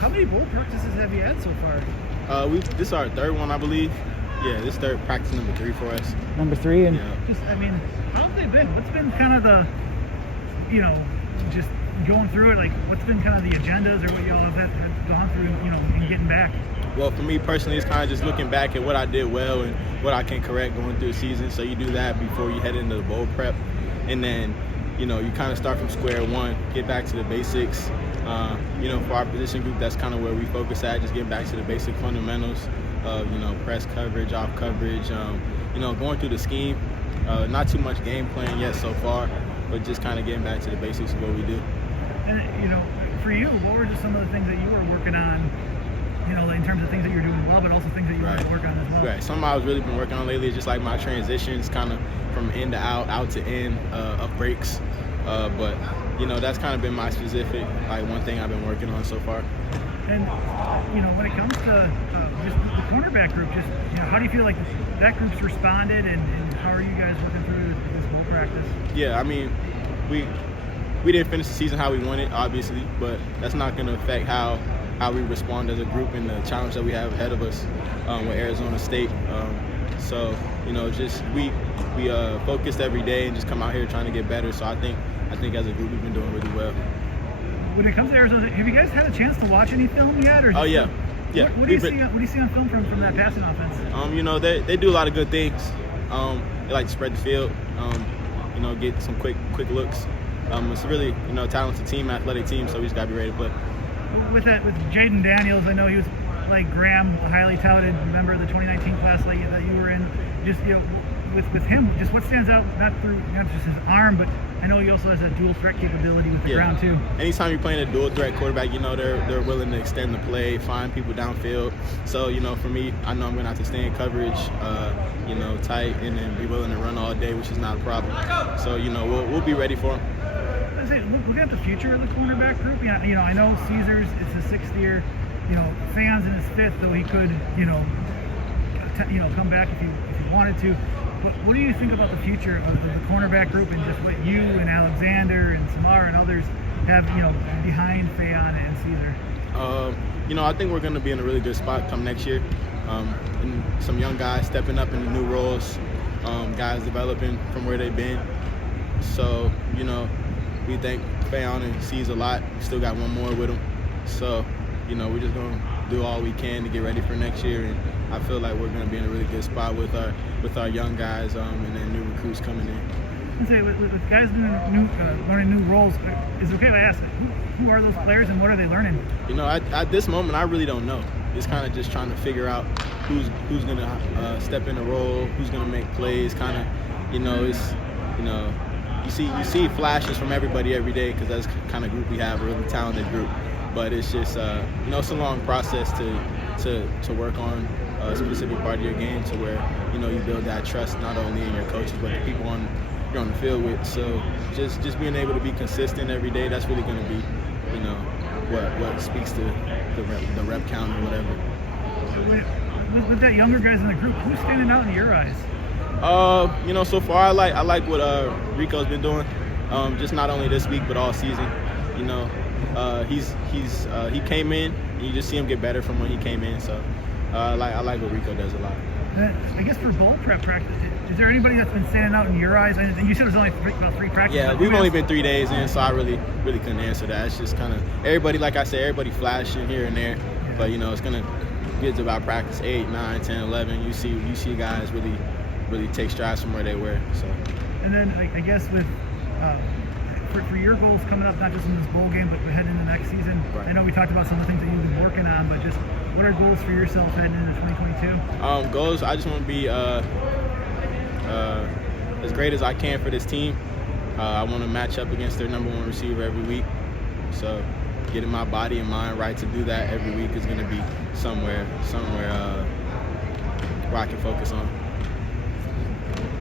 How many bowl practices have you had so far? This is our third one, I believe. Yeah, this third practice number 3 for us. Number 3, and yeah. Just, I mean, how have they been? What's been kind of the, just going through it? Like, what's been kind of the agendas or what y'all have gone through, in getting back? Well, for me personally, it's kind of just looking back at what I did well and what I can correct going through the season. So you do that before you head into the bowl prep, and then you kind of start from square one, get back to the basics. For our position group, that's kind of where we focus at, just getting back to the basic fundamentals of, press coverage, off coverage, going through the scheme. Not too much game plan yet so far, but just kind of getting back to the basics of what we do. And, for you, what were just some of the things that you were working on, in terms of things that you're doing well, but also things that you want to work on as well? Right. Something I've really been working on lately is just like my transitions, kind of from in to out to in of breaks. But that's kind of been my specific, one thing I've been working on so far. And, when it comes to just the cornerback group, just, how do you feel like that group's responded, and how are you guys working through this bowl practice? Yeah, I mean, we didn't finish the season how we wanted, obviously, but that's not going to affect how we respond as a group and the challenge that we have ahead of us with Arizona State. So, just we focused every day and just come out here trying to get better. So I think as a group we've been doing really well. When it comes to Arizona, have you guys had a chance to watch any film yet? Or yeah. What do you see on film from that passing offense? They do a lot of good things. They like to spread the field. Get some quick looks. It's really talented team, athletic team. So we just gotta be ready to play. With Jayden Daniels, I know he was like Graham, a highly touted member of the 2019 class that you were in. Just with him, just what stands out, not just his arm, but I know he also has a dual threat capability with the ground too. Anytime you're playing a dual threat quarterback, they're willing to extend the play, find people downfield. So for me, I know I'm gonna have to stay in coverage, tight, and then be willing to run all day, which is not a problem. So we'll be ready for him. Looking at the future of the cornerback group, I know Caesar's it's his 6th year. Fans in his 5th, though he could, come back if he wanted to. But what do you think about the future of the cornerback group and just what you and Alexander and Samara and others have, behind Fayon and Caesar? I think we're going to be in a really good spot come next year. And some young guys stepping up into new roles, guys developing from where they've been. So, we thank Fayon and Caesar a lot. We still got one more with him. So, we're just going to do all we can to get ready for next year, and I feel like we're going to be in a really good spot with our young guys and then new recruits coming in. With guys learning new roles, is it okay if I ask who are those players and what are they learning? At this moment, I really don't know. It's kind of just trying to figure out who's going to step in the role, who's going to make plays. Kind of, you see flashes from everybody every day because that's the kind of group we have, a really talented group. But it's just, it's a long process to work on a specific part of your game to where, you build that trust not only in your coaches but the people you're on the field with. So just being able to be consistent every day, that's really going to be, what speaks to the rep count or whatever. With that younger guys in the group, who's standing out in your eyes? So far I like what Rico's been doing, just not only this week but all season. He came in and you just see him get better from when he came in. So I like what Rico does a lot. I guess for bowl prep practice, is there anybody that's been standing out in your eyes? And you said it was only about 3 practices. Yeah, we've only been 3 days in, so I really couldn't answer that. It's just kind of everybody, like I said, everybody flashing here and there. Yeah. But it's gonna get to about practice 8, 9, 10, 11. You see guys really take strides from where they were. So. And then I guess with for your goals coming up, not just in this bowl game, but heading into next season. Right. I know we talked about some of the things that you've been working on, but just what are goals for yourself heading into 2022? Goals, I just want to be as great as I can for this team. I want to match up against their number 1 receiver every week. So getting my body and mind right to do that every week is going to be somewhere where I can focus on.